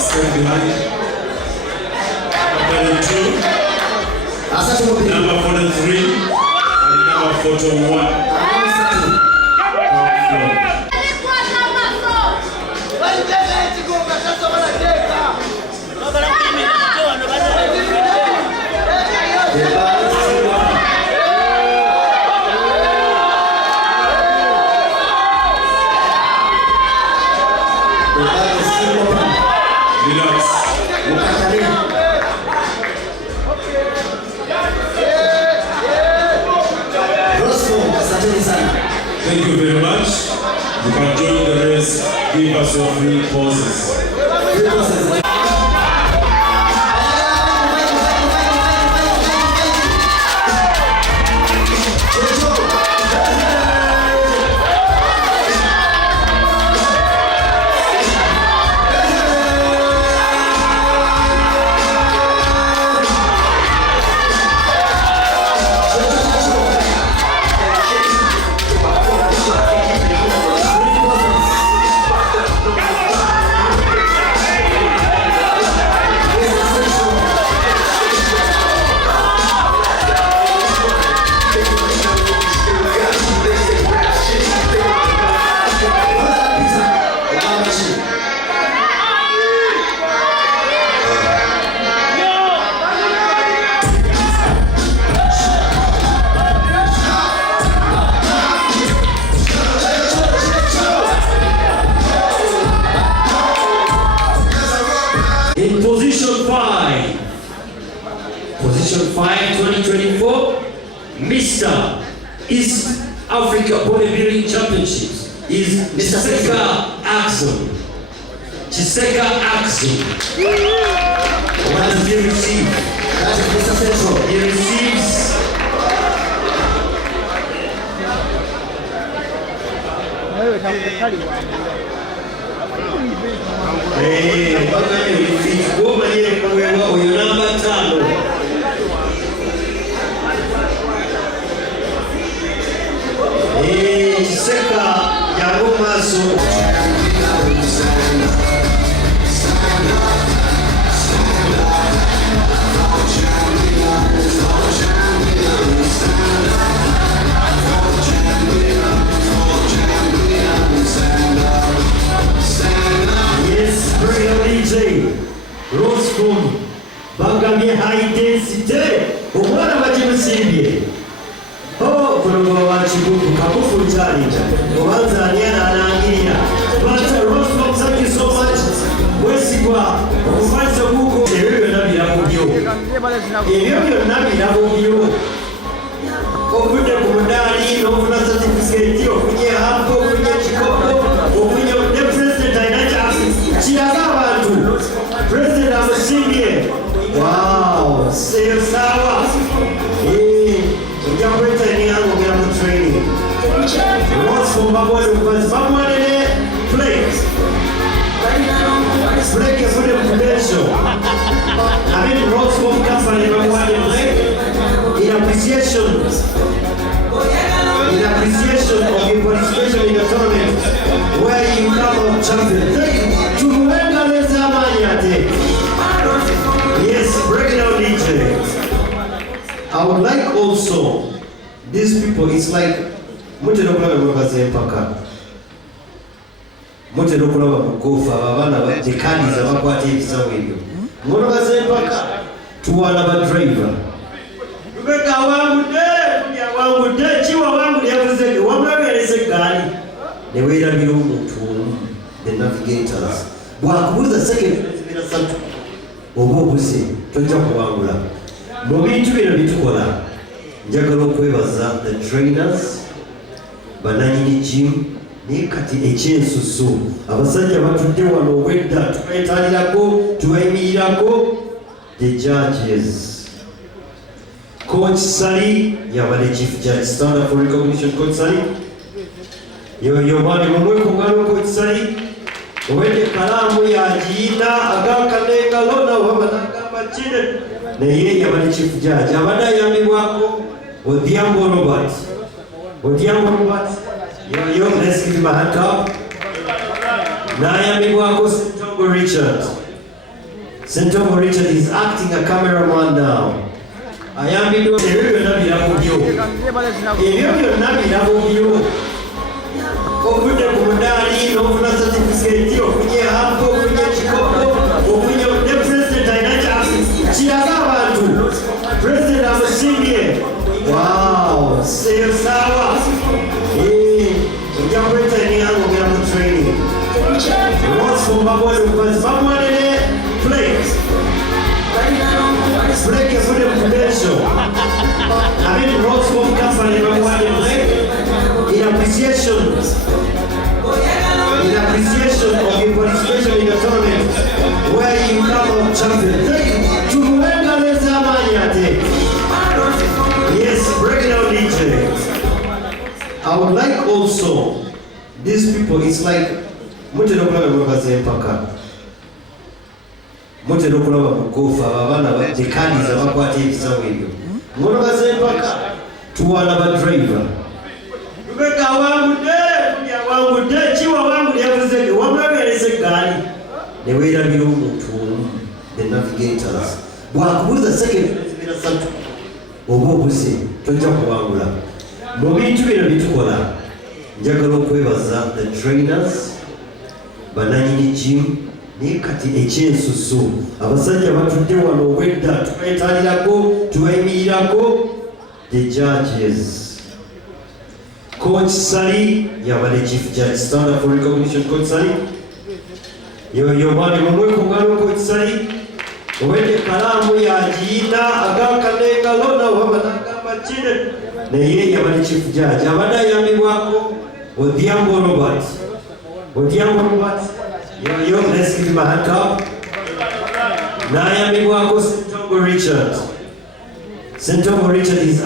Step behind. Number 43 and number 41. Thank you very much. You can join the race. Give us your free poses. In position 5, 2024, Mr. East Africa Bodybuilding Championships is Chiseka Axon. Chiseka Axon. What does he receive? That is Mr. Central. He receives goma yeye kuwewa huyo namba 5. Chiseka ya Romaso. Roscom Bangamia high density umwana bajimusimbye kuloba wachibuku kabufu challenge ubanza anyana anaangilia but Roscom, thank you so much wesigwa okufanisa kuko ebyo nabirabyo okudde ku mudaali n'okufuna certificate ofunye hapo ofunye kikopo ofunye ne president ayina kiraga abantu president amusimbye. Wow, seyo sawa ojja kwetania ngogera mu training Roscom babwale okubazi bamwanene plate efune mu prudential abin Roscom company bamwane plate in appreciation of your participation in the tournament where you come out champion. Yes, break it down, DJ. I would like also these people, it's like mute no kulaba mwabaze mpaka mute no kulaba mukofa abana batekaniza bakwate ebisawo ebyo mwabaze mpaka tuwana ba driver ubeka wangude chiwa wangu yavuze wamwabeleze gani ne wera biro omuntu the navigators bwakubuza second bila santu obubuze tojja kuwangula mu bintu bino bitukola. Njagala okwebaza the trainers bananyini gym naye kati ekyensusu abasajja batudde wano obwedda tubeetalirako tubayimirirako the judges. Coach Sally yabadde chief judge. Stand up for recognition, Coach Sally. Yo mwami mumweko ngalo Coach Sally. Owede kalamu yagiina agakanengalo nawo banagamba kine naye yabadde chief judge. Abadde ayambibwako Odhiambo Robert. Yo, let's give him a hand clap. Nayambibwako Tongo Richard. Sentomo Richard is acting a cameraman now. Ayambidwa ebyo byonna birabo byo. Ebyo byonna birabo byo. Okudde ku mudaali n'ofuna certificate, ofunye hapo, ofunye kikopo, ofunye ne president ayina kiraga abantu. President amusimbye. Wow, seyo sawa. Ojja kwetania ng'ogera mu training. Ross from Babwale Flake. Flake is with the potential. I mean, Ross from Company in appreciation of your participation in the tournament where you come out champion. Yes, break it down, DJ. I would like also these people, it's like mutera okulaba emmotoka z'empaka, mutera okulaba mu goofu abaana batekaniza bakwata ebisawo ebyo. Emmotoka z'empaka tuwala badriver. Lubega awangudde, Kiwa awangudde yavuze wamulaba yalese eggaali ne weerabira omuntu the navigators. Bw'akubuuza second zibeera 3 oba obuze tojja kuwangula. Mu bintu bino bitukola njagala okwebaza the trainers, bananyini gym, naye kati ekyensusu abasajja batudde wano obwedda tubeetaalirako tubayimirirako, the judges. Coach Sally yabadde chief judge. Stand up for recognition, Coach Sally. Yo mwani mumweko ngalo Coach Sally. Owede kalamu yagiina agakanenga lona wabanagamba kine naye yabadde chief judge. Abadde ayambibwako Odhiambo Robert. Yo, let's give him a hand clap. N'ayambibwako Sentomo Richard. Sentomo Richard is